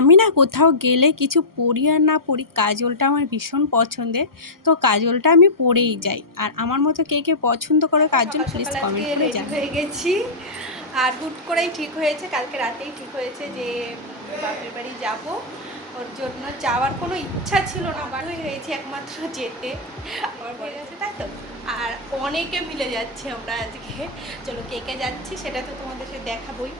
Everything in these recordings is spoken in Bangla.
আমি না কোথাও গেলে কিছু পরি আর না পরি, কাজলটা আমার ভীষণ পছন্দের। তো কাজলটা আমি পরেই যাই। আর আমার মতো কে কে পছন্দ করে কাজল, প্লিজ কমেন্ট করে রেডি জানাও। হয়ে গেছি, আর হুট করেই ঠিক হয়েছে, কালকে রাতেই ঠিক হয়েছে যে বাপের বাড়ি যাব। ওর জন্য যাওয়ার কোনো ইচ্ছা ছিল না, বার হয়ে গেছি একমাত্র যেতে। আমার হয়ে গেছে তাই তো। আর অনেকে মিলে যাচ্ছে আমরা আজকে। চলো কে কে যাচ্ছি সেটা তো তোমাদেরকে দেখাবোই।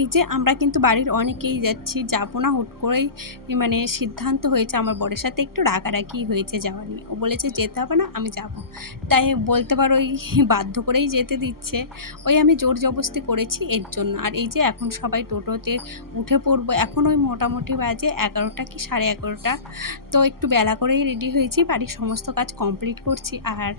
এই যে আমরা কিন্তু বাড়ির অনেকেই যাচ্ছি, যাবো না হুট করেই মানে সিদ্ধান্ত হয়েছে। আমার বরের সাথে একটু রাগারাগি হয়েছে যাওয়া নিয়ে। ও বলেছে যেতে হবে না, আমি যাব। তাই বলতে পারো ওই বাধ্য করেই যেতে দিচ্ছে। ওই আমি জোর জবরদস্তি করেছি এর জন্য। আর এই যে এখন সবাই টোটোতে উঠে পড়বো। এখন ওই মোটামুটি বাজে 11টা কি 11:30। তো একটু বেলা করেই রেডি হয়েছি, বাড়ির সমস্ত কাজ কমপ্লিট করছি। আর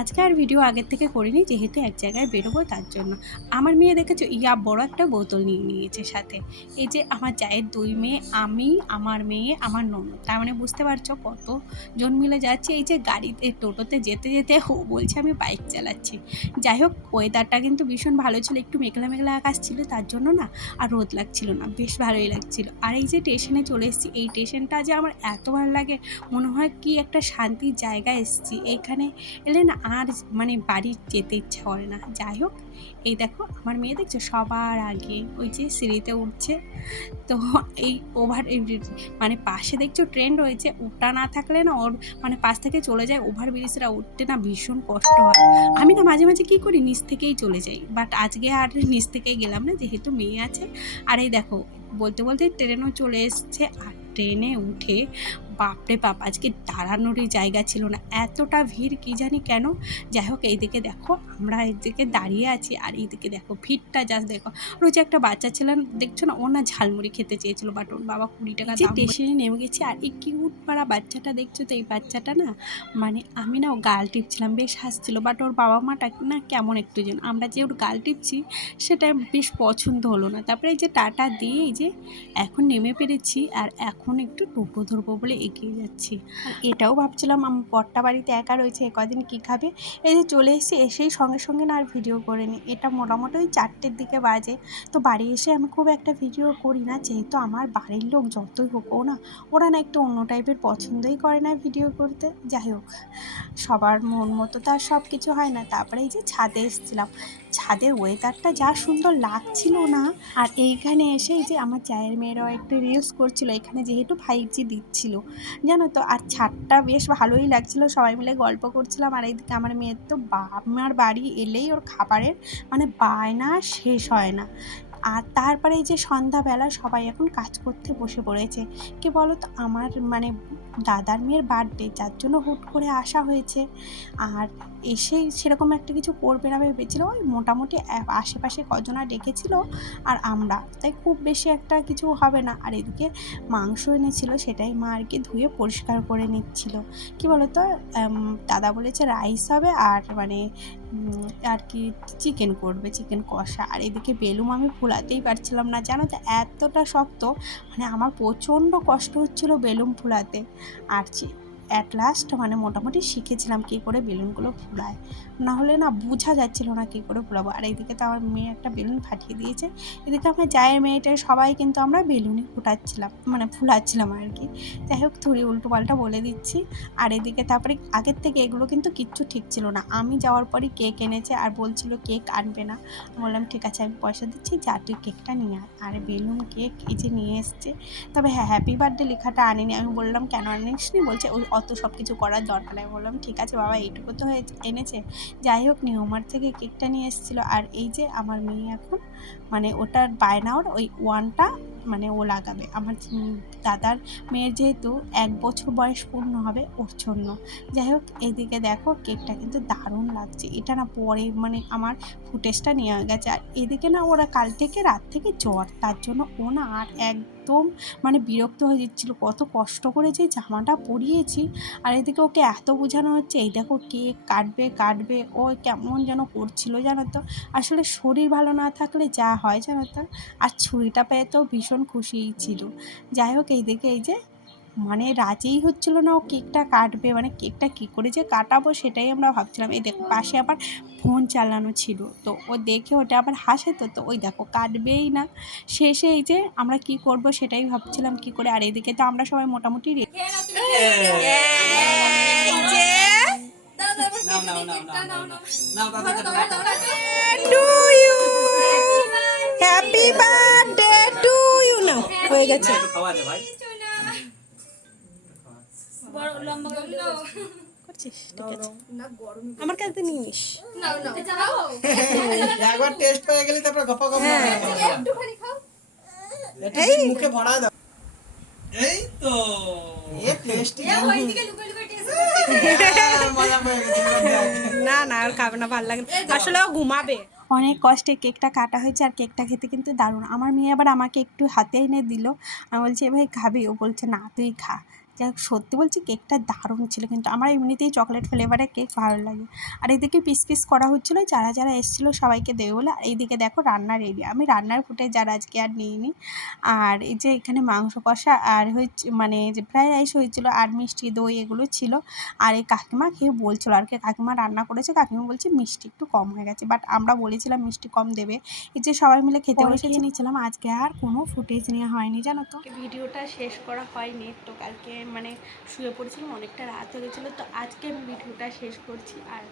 আজকে আর ভিডিও আগের থেকে করিনি, যেহেতু এক জায়গায় বেরোবো তার জন্য। আমার মেয়ে দেখেছো ইয়া বড় একটা বোতল নিয়ে নিয়েছে সাথে। এই যে আমার জায়ের 2 মেয়ে, আমি, আমার মেয়ে, আমার ননদ, তার মানে বুঝতে পারছো কতজন মিলে যাচ্ছে। এই যে গাড়িতে টোটোতে যেতে যেতে ও বলছে আমি বাইক চালাচ্ছি। যাই হোক, ওয়েদারটা কিন্তু ভীষণ ভালো ছিল, একটু মেঘলা মেঘলা আকাশ ছিল তার জন্য না আর রোদ লাগছিল না, বেশ ভালোই লাগছিল। আর এই যে স্টেশনে চলে এসেছি, এই স্টেশনটা যে আমার এত ভালো লাগে, মনে হয় কি একটা শান্তির জায়গায় এসেছি। এইখানে এলে না আর মানে বাড়ি যেতে ইচ্ছা করে না। যাই হোক, এই দেখো আমার মেয়ে দেখছো সবার আগে ওই যে সিঁড়িতে উঠছে। তো এই মানে পাশে দেখছো ট্রেন রয়েছে, ওটা না থাকলে না ওর মানে পাশ থেকে চলে যায়, ওভারব্রিজটা উঠতে না ভীষণ কষ্ট হয়। আমি না মাঝে মাঝে কী করি, নিচ থেকেই চলে যাই, বাট আজকে আর নিচ থেকেই গেলাম না, যেহেতু মেয়ে আছে। আর এই দেখো বলতে বলতে ট্রেনও চলে এসছে। আর ট্রেনে উঠে বাপরে বাপ, আজকে দাঁড়ানোরই জায়গা ছিল না, এতটা ভিড় কি জানি কেন। যাই হোক, এইদিকে দেখো আমরা এইদিকে দাঁড়িয়ে আছি, আর এইদিকে দেখো ভিড়টা জাস্ট দেখো। আর ওই যে একটা বাচ্চা ছিল দেখছো না, ও না ঝালমুড়ি খেতে চেয়েছিল, বাট ওর বাবা 20 টাকা দাম। স্টেশনে নেমে গেছি, আর এই কিউট পাড়া বাচ্চাটা দেখছো তো, এই বাচ্চাটা না মানে আমি না ও গাল টিপছিলাম, বেশ হাসছিল, বাট ওর বাবা মাটা না কেমন একটু যেন, আমরা যে ওর গাল টিপছি সেটা বেশ পছন্দ হলো না। তারপরে এই যে টাটা দিয়ে এই যে এখন নেমে পেরেছি, আর এখন একটু টোটো ধরবো বলে এগিয়ে যাচ্ছি। আর এটাও ভাবছিলাম আমার বরটা বাড়িতে একা রয়েছে, কদিন কী খাবে। এই যে চলে এসেছি, এসেই সঙ্গে সঙ্গে না আর ভিডিও করে নিই। এটা মোটামুটি ওই 4টের দিকে বাজে। তো বাড়ি এসে আমি খুব একটা ভিডিও করি না, যেহেতু আমার বাড়ির লোক যতই হোক ও না, ওরা না একটু অন্য টাইপের পছন্দই করে না ভিডিও করতে। যাই হোক, সবার মন মতো তো আর সব কিছু হয় না। তারপরে এই যে ছাদে এসেছিলাম, ছাদের ওয়েদারটা যা সুন্দর লাগছিল না। আর এইখানে এসে এই যে আমার জায়ের মেয়েরাও একটু রিলস করছিল, এখানে যেহেতু 5G দিচ্ছিল জানো তো। আর ছাদটা বেশ ভালোই লাগছিল, সবাই মিলে গল্প করছিলাম। আর এইদিকে আমার মেয়ের তো আমার বাড়ি এলেই ওর খাবারের মানে বায়না শেষ হয় না। আর তারপরে এই যে সন্ধ্যাবেলা সবাই এখন কাজ করতে বসে পড়েছে। কি বলো তো, আমার মানে দাদার মেয়ের বার্থডে, যার জন্য হুট করে আসা হয়েছে। আর এসেই সেরকম একটা কিছু করবে না ভেবেছিল, ওই মোটামুটি আশেপাশে কজনা ডেকেছিল আর আমরা, তাই খুব বেশি একটা কিছু হবে না। আর এদিকে মাংস এনেছিল, সেটাই মা আর কি ধুয়ে পরিষ্কার করে নিচ্ছিল। কি বলো তো, দাদা বলেছে রাইস হবে আর মানে আর কি চিকেন করবে, চিকেন কষা। আর এদিকে বেলুন আমি ফুলাতেই পারছিলাম না জানো তো, এতটা শক্ত, মানে আমার প্রচণ্ড কষ্ট হচ্ছিল বেলুন ফুলাতে। আর অ্যাট লাস্ট মানে মোটামুটি শিখেছিলাম কী করে বেলুনগুলো ফুলায়, নাহলে না বোঝা যাচ্ছিল না কী করে ফুলাবো। আর এইদিকে তো আমার মেয়ে একটা বেলুন ফাটিয়ে দিয়েছে। এদিকে আমার জায়ের মেয়েটা সবাই কিন্তু আমরা বেলুনই ফুটাচ্ছিলাম, মানে ফুলাচ্ছিলাম আর কি। যাই হোক, থুড়ি উল্টো পাল্টা বলে দিচ্ছি। আর এদিকে তারপরে আগের থেকে এগুলো কিন্তু কিচ্ছু ঠিক ছিল না, আমি যাওয়ার পরই কেক এনেছে আর বলছিল কেক আনবে না। বললাম ঠিক আছে, আমি পয়সা দিচ্ছি, যা তুই কেকটা নিয়ে আয়। আর বেলুন কেক এই যে নিয়ে এসছে। তবে হ্যাঁ, হ্যাপি বার্থডে লেখাটা আনিনি। আমি বললাম কেন আনিসনি, বলছে ওই অত সব কিছু করার দরকার নেই। বললাম ঠিক আছে বাবা, এইটুকু তো এনেছে। যাই হোক, নিউমার থেকে কেকটা নিয়ে এসেছিলো। আর এই যে আমার মেয়ে এখন মানে ওটার বায়না, ওর ওই ওয়ানটা মানে ও লাগাবে। আমার দাদার মেয়ের যেহেতু 1 বছর বয়স পূর্ণ হবে ওর জন্য। যাই হোক, এইদিকে দেখো কেকটা কিন্তু দারুণ লাগছে। এটা না পরে মানে আমার ফুটেজটা নেওয়া গেছে। আর এদিকে না ওরা কাল থেকে রাত থেকে জ্বর, তার জন্য ও না আর একদম মানে বিরক্ত হয়ে যাচ্ছিলো, কত কষ্ট করে যে জামাটা পরিয়েছি। আর এদিকে ওকে এত বোঝানো হচ্ছে, এই দেখো কেক কাটবে কাটবে, ও কেমন যেন করছিল জানো তো। আসলে শরীর ভালো না থাকলে যা হয় জানো তো। আর ছুরিটা পেয়ে তো ভীষণ খুশিই ছিল। যাই হোক, এইদিকে এই যে মানে রাজিই হচ্ছিল না ও কেকটা কাটবে, মানে কেকটা কী করে যে কাটাবো সেটাই আমরা ভাবছিলাম। এই দেখো পাশে আবার ফোন চালানো ছিল, তো ও দেখে ওটা আবার হাসে, তো ওই দেখো কাটবেই না। শেষে এই যে আমরা কি করব সেটাই ভাবছিলাম কি করে। আর এদিকে তো আমরা সবাই মোটামুটি হ্যাপি বার্থডে টু ইউ নাও হয়ে গেছে। করছিস ঠিক আছে, আমার কাছে নিয়ে নিস। একবার টেস্ট হয়ে গেলে তারপর গপা গপা এই মুখে ভরা দাও। এই তো এ টেস্টি মজা পেয়ে গেছে। না না আর খাবে না, ভালো লাগে না। আসলে ও ঘুমাবে। অনেক কষ্টে কেকটা কাটা হয়েছে। আর কেকটা খেতে কিন্তু দারুণ। আমার মেয়ে আবার আমাকে একটু হাতে এনে দিল। আমি বলছি এ ভাই খাবি? ও বলছে না তুই খা। যাই হোক সত্যি বলছি কেকটা দারুণ ছিল, কিন্তু আমার এমনিতেই চকলেট ফ্লেভারের কেক ভালো লাগে। আর এদিকে পিস পিস করা হচ্ছিলো, যারা যারা এসেছিলো সবাইকে দেবে বলে। আর এইদিকে দেখো রান্না রেডি। আমি রান্নার ফুটেজ যারা আজকে আর নিইনি। আর এই যে এখানে মাংস কষা আর হচ্ছে মানে যে ফ্রাইড রাইস হয়েছিল, আর মিষ্টি দই এগুলো ছিল। আর এই কাকিমা খেয়ে বলছিল আর কি, কাকিমা রান্না করেছে, কাকিমা বলছে মিষ্টি একটু কম হয়ে গেছে, বাট আমরা বলেছিলাম মিষ্টি কম দেবে। এই যে সবাই মিলে খেতে বসে নিয়েছিলাম। আজকে আর কোনো ফুটেজ নেওয়া হয়নি জানো তো। ভিডিওটা শেষ করা হয়নি তো, কালকে মানে শুয়ে পড়েছিলাম, অনেকটা রাত হয়ে গেছিলো। তো আজকে আমি ভিডিওটা শেষ করছি। আর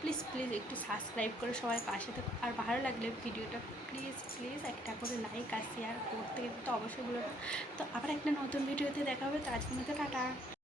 প্লিজ প্লিজ একটু সাবস্ক্রাইব করে সবাই পাশে থাকো। আর ভালো লাগলে ভিডিওটা প্লিজ প্লিজ একটা করে লাইক আর শেয়ার করতে কিন্তু অবশ্যই ভুলো না। তো আবার একটা নতুন ভিডিওতে দেখা হবে। তো আজকের মতো টাটা।